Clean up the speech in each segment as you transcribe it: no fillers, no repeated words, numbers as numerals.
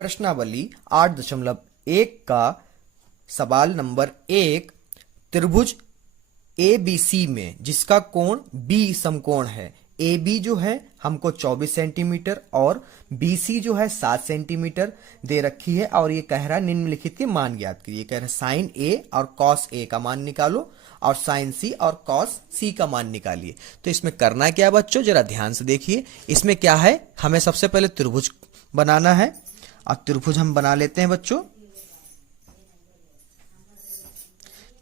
प्रश्नावली 8.1 का सवाल नंबर 1। त्रिभुज ABC में जिसका कोण B समकोण है, AB जो है हमको 24 सेंटीमीटर और BC जो है 7 सेंटीमीटर दे रखी है और ये कह रहा है निम्नलिखित के मान ज्ञात कीजिए। कह रहा है साइन A और कॉस A का मान निकालो और साइन C और कॉस C का मान निकालिए। तो इसमें करना क्या है बच्चों, जरा ध्यान से देखिए। इसमें क्या है, हमें सबसे पहले त्रिभुज बनाना है और त्रिभुज हम बना लेते हैं बच्चों।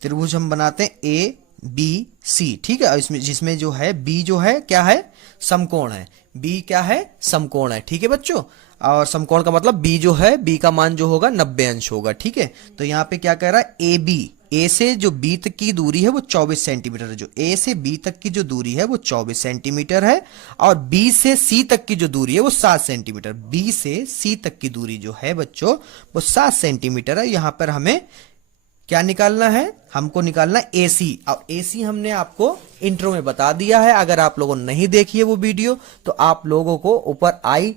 त्रिभुज हम बनाते हैं ए बी सी, ठीक है। और इसमें जिसमें जो है बी जो है क्या है, समकोण है। बी क्या है, समकोण है, ठीक है बच्चों। और समकोण का मतलब बी जो है, बी का मान जो होगा 90 अंश होगा, ठीक है। तो यहाँ पे क्या कह रहा है, ए बी, ए से जो बी तक की दूरी है वो 24 सेंटीमीटर है। जो ए से बी तक की जो दूरी है वो 24 सेंटीमीटर है और बी से सी तक की जो दूरी है वो 7 सेंटीमीटर। बी से सी तक की दूरी जो है बच्चों वो 7 सेंटीमीटर है। यहां पर हमें क्या निकालना है, हमको निकालना है AC। अब AC हमने आपको इंट्रो में बता दिया है। अगर आप लोगों ने नहीं देखी है वो वीडियो तो आप लोगों को ऊपर आई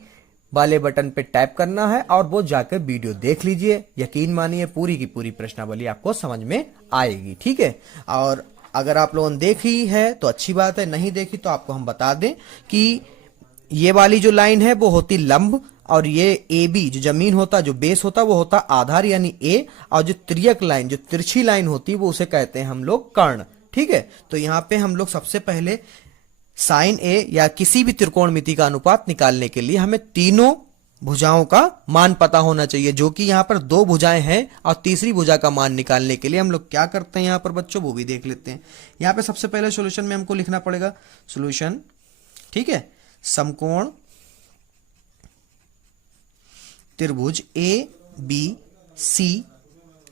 वाले बटन पे टैप करना है और वो जाकर वीडियो देख लीजिए। यकीन मानिए पूरी की पूरी प्रश्नावली आपको समझ में आएगी, ठीक है। और अगर आप लोगों ने देखी है तो अच्छी बात है, नहीं देखी तो आपको हम बता दें कि ये वाली जो लाइन है वो होती लंब और ये ए बी जो जमीन होता, जो बेस होता वो होता आधार यानी ए, और जो त्रियक लाइन, जो तिरछी लाइन होती वो उसे कहते हैं हम लोग कर्ण, ठीक है। तो यहाँ पे हम लोग सबसे पहले साइन ए या किसी भी त्रिकोणमिति का अनुपात निकालने के लिए हमें तीनों भुजाओं का मान पता होना चाहिए, जो कि यहाँ पर दो भुजाएं हैं। और तीसरी भुजा का मान निकालने के लिए हम लोग क्या करते हैं यहाँ पर बच्चों, वो भी देख लेते हैं। यहाँ पे सबसे पहले सॉल्यूशन में हमको लिखना पड़ेगा सॉल्यूशन, ठीक है, समकोण त्रिभुज ए बी सी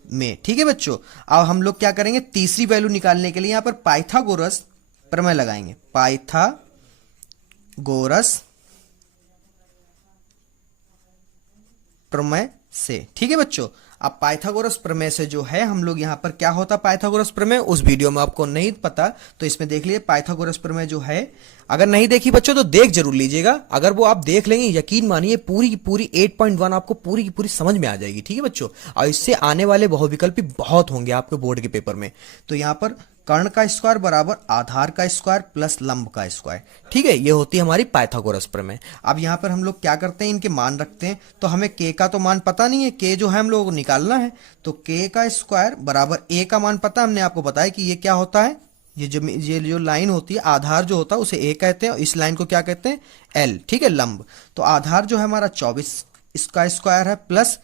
में, ठीक है बच्चों। अब हम लोग क्या करेंगे, तीसरी वैल्यू निकालने के लिए यहां पर पाइथागोरस प्रमेय लगाएंगे। पाइथागोरस प्रमेय से, ठीक है बच्चों। अब पाइथागोरस प्रमेय से जो है हम लोग यहां पर क्या होता है, पाइथागोरस प्रमेय उस वीडियो में आपको नहीं पता तो इसमें देख लीजिए। पाइथागोरस प्रमेय जो है, अगर नहीं देखी बच्चों तो देख जरूर लीजिएगा। अगर वो आप देख लेंगे यकीन मानिए पूरी की पूरी 8.1 आपको पूरी की पूरी समझ में आ जाएगी, ठीक है बच्चों। और इससे आने वाले बहुविकल्पी बहुत होंगे आपके बोर्ड के पेपर में। तो यहां पर कर्ण का स्क्वायर बराबर आधार का स्क्वायर प्लस लंब का स्क्वायर, ठीक है। ये होती है हमारी पाइथागोरस प्रमेय। अब यहाँ पर हम लोग क्या करते हैं, इनके मान रखते हैं। तो हमें के का तो मान पता नहीं है, के जो है हम लोग को निकालना है। तो के का स्क्वायर बराबर ए का मान पता, हमने आपको बताया कि ये क्या होता है, ये जो लाइन होती है आधार जो होता है उसे ए कहते हैं और इस लाइन को क्या कहते हैं, एल, ठीक है, लंब। तो आधार जो है हमारा 24 इसका स्क्वायर है प्लस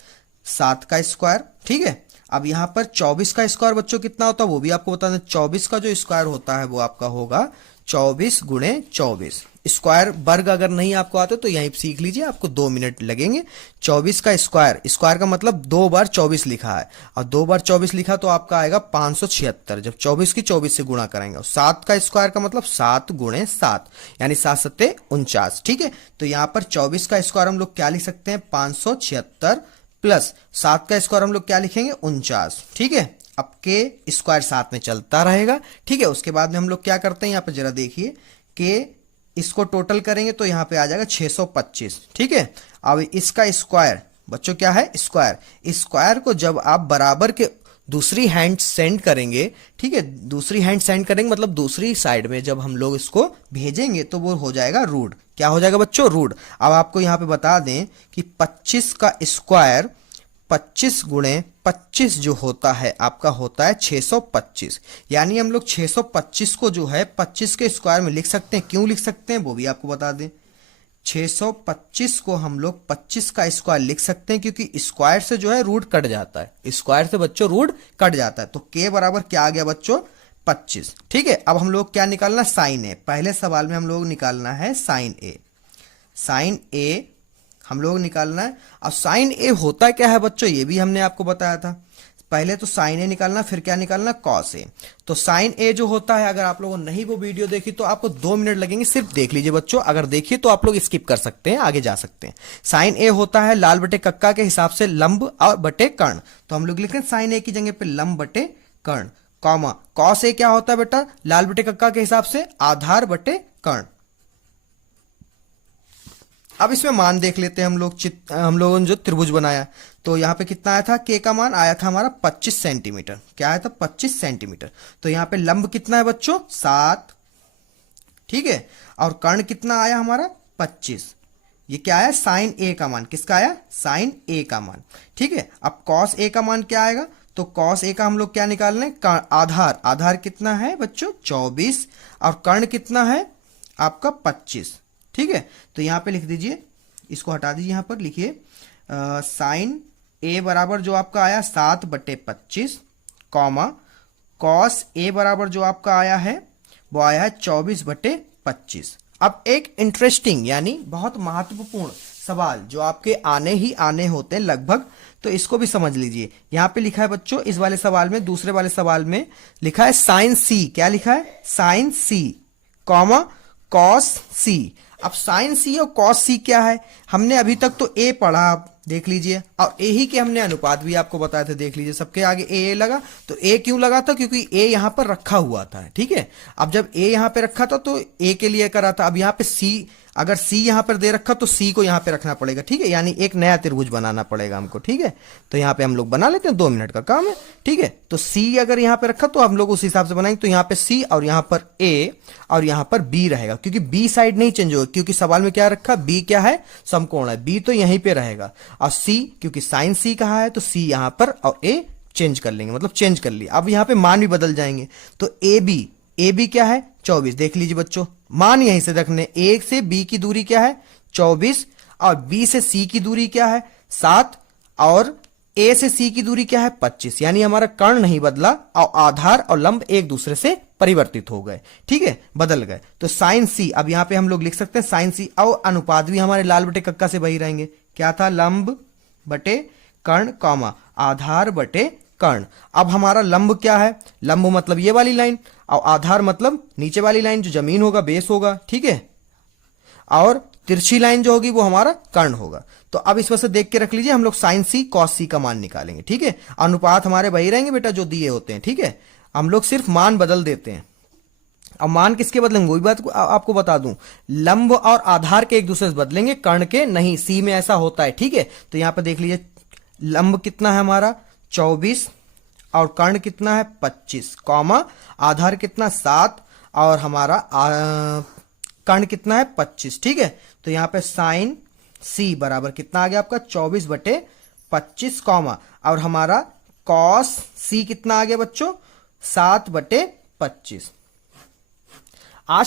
7 का स्क्वायर, ठीक है। अब यहाँ पर 24 का स्क्वायर बच्चों कितना होता है वो भी आपको बता दें। 24 का जो स्क्वायर होता है वो आपका होगा 24 गुणे 24। स्क्वायर वर्ग अगर नहीं आपको आते तो यहीं सीख लीजिए, आपको 2 मिनट लगेंगे। 24 का स्क्वायर, स्क्वायर का मतलब 2 बार 24 लिखा है और 2 बार 24 लिखा तो आपका आएगा 576। जब 24 की 24 से गुणा करेंगे। और 7 का स्क्वायर का मतलब 7 गुणे 7 यानी 7 सत्ते 49, ठीक है। तो यहाँ पर 24 का स्क्वायर हम लोग क्या लिख सकते हैं, 576 प्लस 7 का स्क्वायर हम लोग क्या लिखेंगे, 49, ठीक है। अब के स्क्वायर साथ में चलता रहेगा, ठीक है। उसके बाद में हम लोग क्या करते हैं, यहाँ पे जरा देखिए, के इसको टोटल करेंगे तो यहाँ पे आ जाएगा 625, ठीक है। अब इसका स्क्वायर बच्चों क्या है, स्क्वायर। स्क्वायर को जब आप बराबर के दूसरी हैंड सेंड करेंगे, ठीक है, दूसरी हैंड सेंड करेंगे मतलब दूसरी साइड में जब हम लोग इसको भेजेंगे तो वो हो जाएगा रूट। क्या हो जाएगा बच्चों, रूट। अब आपको यहाँ पे बता दें कि 25 का स्क्वायर 25 गुणे 25 जो होता है आपका होता है 625। यानी हम लोग 625 को जो है 25 के स्क्वायर में लिख सकते हैं। क्यों लिख सकते हैं वो भी आपको बता दें। 625 को हम लोग 25 का स्क्वायर लिख सकते हैं क्योंकि स्क्वायर से जो है रूट कट जाता है। स्क्वायर से बच्चों रूट कट जाता है। तो के बराबर क्या आ गया बच्चों, 25, ठीक है। अब हम लोग क्या निकालना, साइन ए। पहले सवाल में हम लोग निकालना है साइन ए। साइन ए हम लोग निकालना है। अब साइन ए होता क्या है बच्चों, ये भी हमने आपको बताया था। पहले तो साइन ए निकालना, फिर क्या निकालना, कॉस ए। तो साइन ए जो होता है, अगर आप लोगों ने नहीं वो वीडियो देखी तो आपको 2 मिनट लगेंगे, सिर्फ देख लीजिए बच्चों। अगर देखिए तो आप लोग स्किप कर सकते हैं, आगे जा सकते हैं। साइन ए होता है लाल बटे कक्का के हिसाब से लंब और बटे कर्ण। तो हम लोग लिख रहे हैं साइन ए की जगह पे लंब बटे कर्ण, कॉमा कॉस ए क्या होता है बेटा, लाल बटे कक्का के हिसाब से आधार बटे कर्ण। अब इसमें मान देख लेते हैं हम लोगों ने जो त्रिभुज बनाया, तो यहाँ पे कितना आया था, के का मान आया था हमारा 25 सेंटीमीटर। क्या आया था, 25 सेंटीमीटर। तो यहाँ पे लंब कितना है बच्चों, 7, ठीक है, और कर्ण कितना आया हमारा 25। ये क्या आया, साइन ए का मान। किसका आया, साइन ए का मान, ठीक है। अब कॉस ए का मान क्या आएगा, तो कॉस ए का हम लोग क्या निकाल रहे हैं, आधार। आधार कितना है बच्चों, 24, और कर्ण कितना है आपका 25, ठीक है। तो यहाँ पे लिख दीजिए, इसको हटा दीजिए, यहाँ पर लिखिए साइन ए बराबर जो आपका आया 7/25, कॉमा कॉस ए बराबर जो आपका आया है वो आया है 24/25। अब एक इंटरेस्टिंग यानी बहुत महत्वपूर्ण सवाल जो आपके आने ही आने होते हैं लगभग, तो इसको भी समझ लीजिए। यहां पे लिखा है बच्चों, इस वाले सवाल में, दूसरे वाले सवाल में लिखा है साइन सी। क्या लिखा है, साइन सी, कॉमा कॉस सी। अब साइन सी और कॉस सी क्या है, हमने अभी तक तो ए पढ़ा, आप देख लीजिए, और ए ही के हमने अनुपात भी आपको बताए थे, देख लीजिए। सबके आगे ए लगा, तो ए क्यों लगा था, क्योंकि ए यहां पर रखा हुआ था, ठीक है। अब जब ए यहां पे रखा था तो ए के लिए करा था। अब यहां पे सी, अगर सी यहां पर दे रखा तो सी को यहां पे रखना पड़ेगा, ठीक है, यानी एक नया त्रिभुज बनाना पड़ेगा हमको, ठीक है। तो यहां पे हम लोग बना लेते हैं, 2 मिनट का काम है, ठीक है। तो सी अगर यहां पे रखा तो हम लोग उस हिसाब से बनाएंगे। तो यहां पे सी और यहां पर ए और यहां पर बी रहेगा, क्योंकि बी साइड नहीं चेंज होगा, क्योंकि सवाल में क्या रखा, बी क्या है, समकोण है, बी तो यहीं पे रहेगा। और सी, क्योंकि साइन सी कहा है तो सी यहां पर, और ए चेंज कर लेंगे, मतलब चेंज कर लिया। अब यहां पे मान भी बदल जाएंगे, तो ए बी क्या है, 24। देख लीजिए बच्चों, मान यहीं से रखने, ए से बी की दूरी क्या है 24, और बी से सी की दूरी क्या है 7, और ए से सी की दूरी क्या है 25। यानी हमारा कर्ण नहीं बदला, और आधार और लंब एक दूसरे से परिवर्तित हो गए, ठीक है, बदल गए। तो साइन सी, अब यहां पे हम लोग लिख सकते हैं साइन सी, और अनुपात भी हमारे लाल बटे कक्का से वही रहेंगे। क्या था, लंब बटे कर्ण, कॉमा आधार बटे कर्ण। अब हमारा लंब क्या है, लंब मतलब ये वाली लाइन, और आधार मतलब नीचे वाली लाइन जो जमीन होगा, बेस होगा, ठीक है, और तिरछी लाइन जो होगी वो हमारा कर्ण होगा। तो अब इस वजह से देख के रख लीजिए, हम लोग साइन सी कॉस सी का मान निकालेंगे, ठीक है। अनुपात हमारे वही रहेंगे बेटा जो दिए होते हैं, ठीक है, हम लोग सिर्फ मान बदल देते हैं। अब मान किसके बदलेंगे, वही बात आपको बता दूं, लंब और आधार के एक दूसरे से बदलेंगे, कर्ण के नहीं। सी में ऐसा होता है, ठीक है। तो यहां पर देख लीजिए, लंब कितना है हमारा 24, और कर्ण कितना है 25, कॉमा आधार कितना 7, और हमारा कर्ण कितना है 25, ठीक है। तो यहां पे साइन सी बराबर कितना आ गया आपका 24/25, कॉमा और हमारा कॉस सी कितना आ गया बच्चों 7/25। आज